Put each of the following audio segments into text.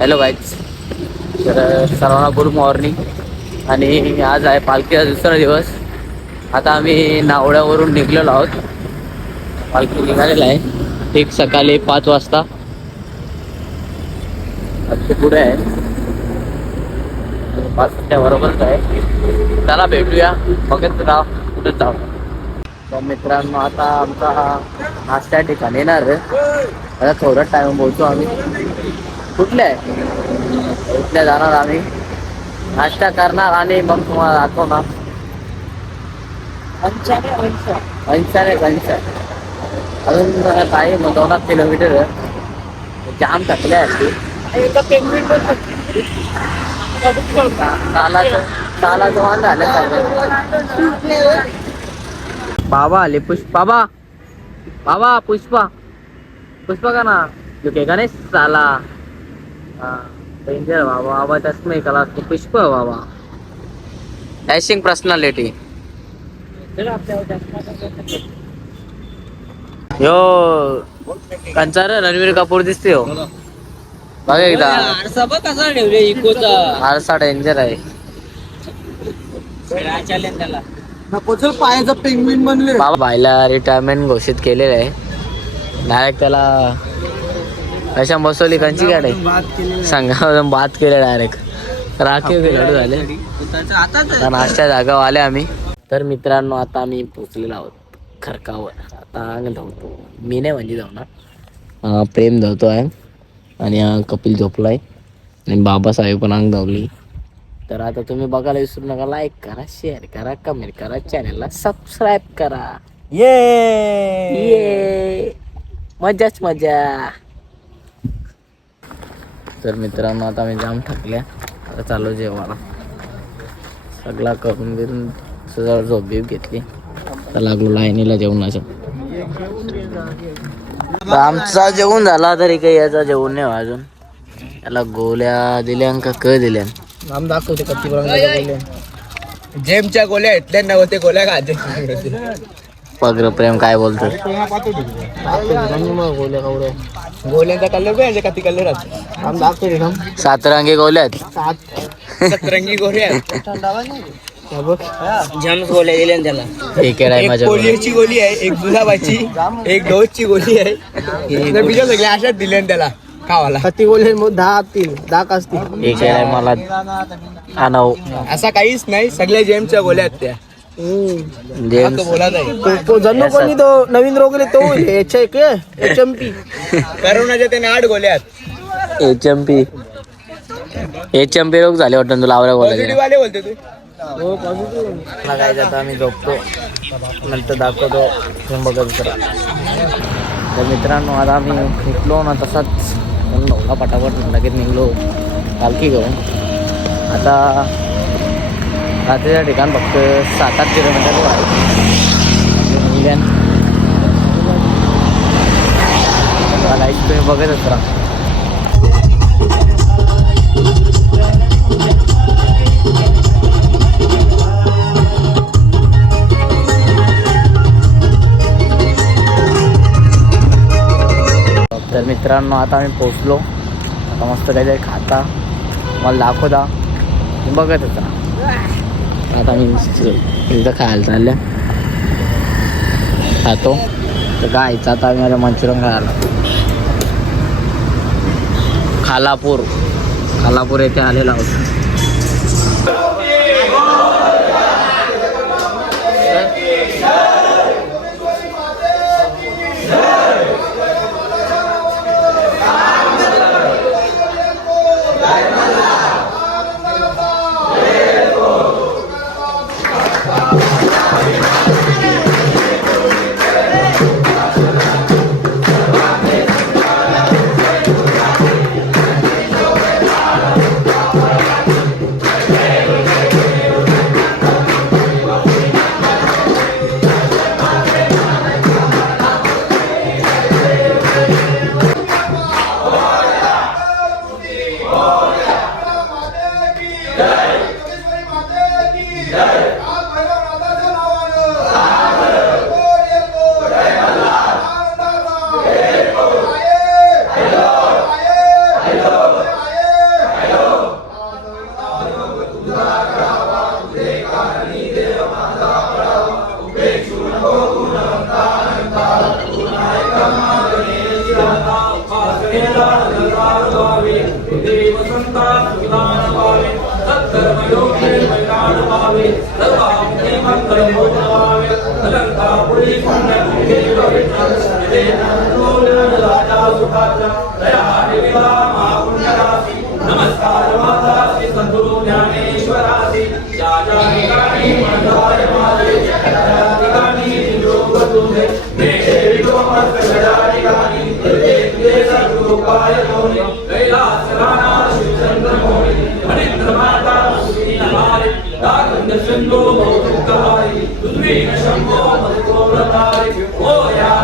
Hello guys तर सर्वांना good morning आणि आज आहे पालखीचा दुसरा दिवस. आता आम्ही नावड्यावरून निघलेलो आहोत. पालखी निघालेला आहे. ठीक सकाळी पाच वाजता. आजचे पुढे आहे. पाच बरोबरच आहे. चला भेटूया. बघत राहा. कुठे जाऊ. तर मित्रांनो आता आमचा नाश्ता ठिकाणी येणार आहे. आता थोडा टाइम बोलतो आम्ही. कुठले? आहे कुठल्या जाणार आम्ही? नाश्ता करणार आणि मग तुम्हाला दाखवणार. पंचाने पंचा. अजून काही मग दोन किलोमीटर. जाम थकले झालं सगळं बाबा आले पुष्प बाबा! बाबा पुष्पा. पुष्पा का ना? जो के गणेश साला. डेंजर बाबा बाबा चष्मे कला तो पुष्प बाबा डॅशिंग पर्सनॅलिटी यो कंचार रणवीर कपूर दिसते हो. बघ एकदा. आरसा बघ कसा ठेवले इकोचा आरसा डेंजर आहे पायाचा पेंग्विन बनले. बाबा बायला रिटायरमेंट घोषित केलेलं आहे. डायरेक्ट त्याला अशा बसवली कंची गाडी केलेली सांगा बात केलं डायरेक्ट राखीव खेळाडू झाले. आता नाश्ता जागा आले आम्ही. तर मित्रांनो आता आम्ही पोचलेलो आहोत खरकावर. आता अंग धावतो. मी नाही म्हणजे धावणार. प्रेम धावतो आहे आणि कपिल झोपलाय. आणि बाबासाहेब पण अंग धावली. तर आता तुम्ही बघायला विसरू नका. लाईक करा शेअर करा कमेंट करा. चॅनलला सबस्क्राईब करा. ये ये मजाच मजा. तर मित्रांनो आता मी जाम थकल्या. आता चालू जेवायला. सगळा करून बिरून सगळं झोप बीप घेतली. तर लागलो लाईनीला जेवणाचं. आमचा जेवण झाला तरी काही याचा जेवण नाही हो अजून. याला गोल्या दिल्या का क दिल्या. नाम दाखवते कच्ची जेमच्या गोल्या इथल्या नव्हते गोल्या खाते पग्र प्रेम काय बोलतो गोल्यांचा कलर यांच्या कती कलर सातरांगी सात सतरंगी गोल्या जम्स गोल्या दिल्या ना त्याला. ठीक आहे एक माझ्या पोलिओची गोली आहे एक गुलाबाची एक डोसची गोली आहे. बिजा सगळ्या अशाच दिल्या ना त्याला खावाला. कती गोले मग दहा असतील ठीक आहे मला. आणाव. असा काहीच नाही सगळ्या जेमच्या गोल्या आहेत त्या. कोणी तो नवीन रोग तो एच एच एम पी करोनाच्या त्याने आठ H M P H M P रोग झाले वाटतं तुला आवरा बोलते तू. काय आता आम्ही झोपतो. नंतर दाखवतो. तुम्ही बघत करा तर मित्रांनो आता आम्ही निघलो ना तसाच. नवला पटापट लगेच निघलो. पालखी घेऊन. आता रात्रीच्या ठिकाण फक्त सात आठ किलोमीटर आहे लाइट तुम्ही बघतच राहा तर मित्रांनो आता आम्ही पोचलो आता मस्त काहीतरी खाता. मला दाखवता. बघतच होता आता मी एकदा खायला चालल्या. खातो. तर गायचा आता आम्ही आता मंचुरियन खायला. खालापूर. खालापूर येथे आलेला होता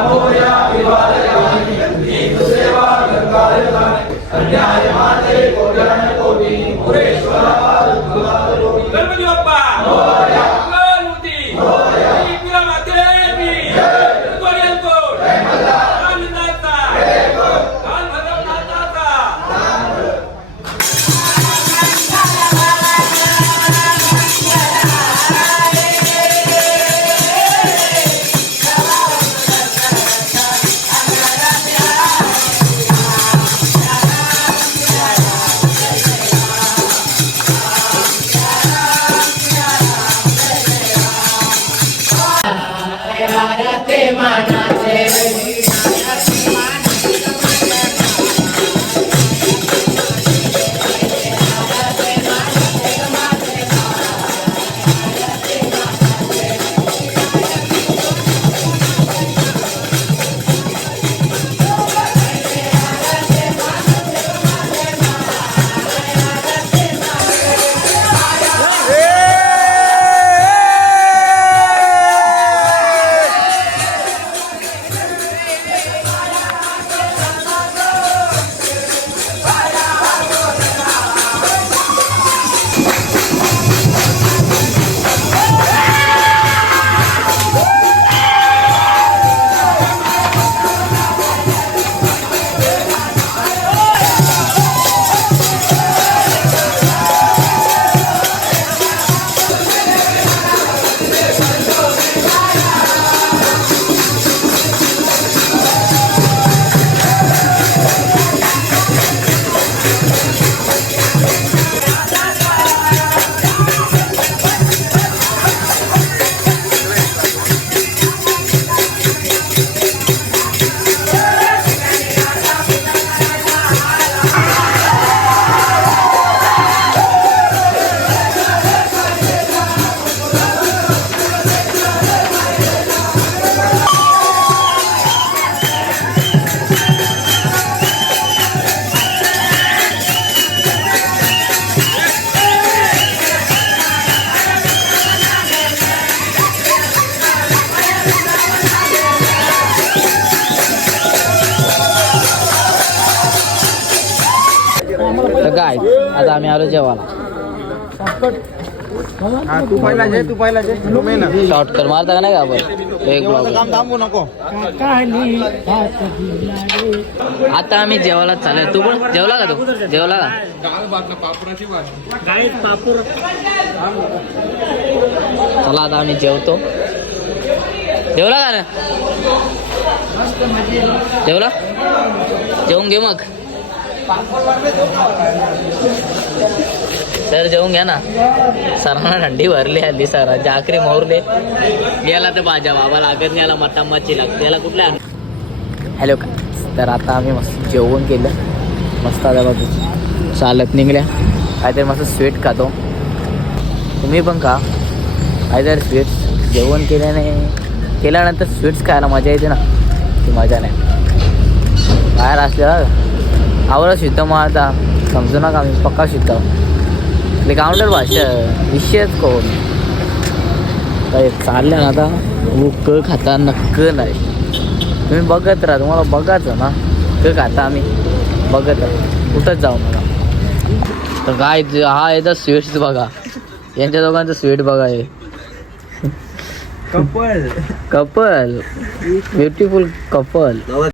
आहोत गणपती काय आता आम्ही आलो जेवायला. तू पहिला जे तू पहिला जे शॉर्ट कर मारता का नाही का आपण? एक ब्लॉग काम थांबू नको आता आम्ही जेवायला चालेल तू पण जेवला का तू? जेवला का? चला आता आम्ही जेवतो. जेवला का ना जेवला? जेवून घे मग. सर जेवून घ्या ना. सरांना थंडी भरली हल्ली सर. आखरी मोरले. याला तर भाज्या बाबा लागत नाही याला मटा मच्छी लागते. याला कुठल्या हॅलो का तर आता आम्ही मस्त जेवण केलं मस्त आता बाजू चालत निघल्या. काहीतरी मस्त स्वीट खातो. तुम्ही पण खा. काहीतरी स्वीट्स जेवण केल्याने केल्यानंतर स्वीट्स खायला मजा येते ना. ती मजा नाही. बाहेर असल्यावर आवडत शिकतो मग आता. समजू नका मी पक्का शिकतो आपली काउंटर भाषा विषयच कोण? काय चाललं ना आता. क खाता नक्क नाही. तुम्ही बघत राहा तुम्हाला बघायचं ना. क खाता आम्ही. बघत राहा. कुठंच जाऊ मला तर काय हा येतं स्वीट्स बघा. यांच्या दोघांचं स्वीट बघा हे. कपल. कपल. Beautiful couple.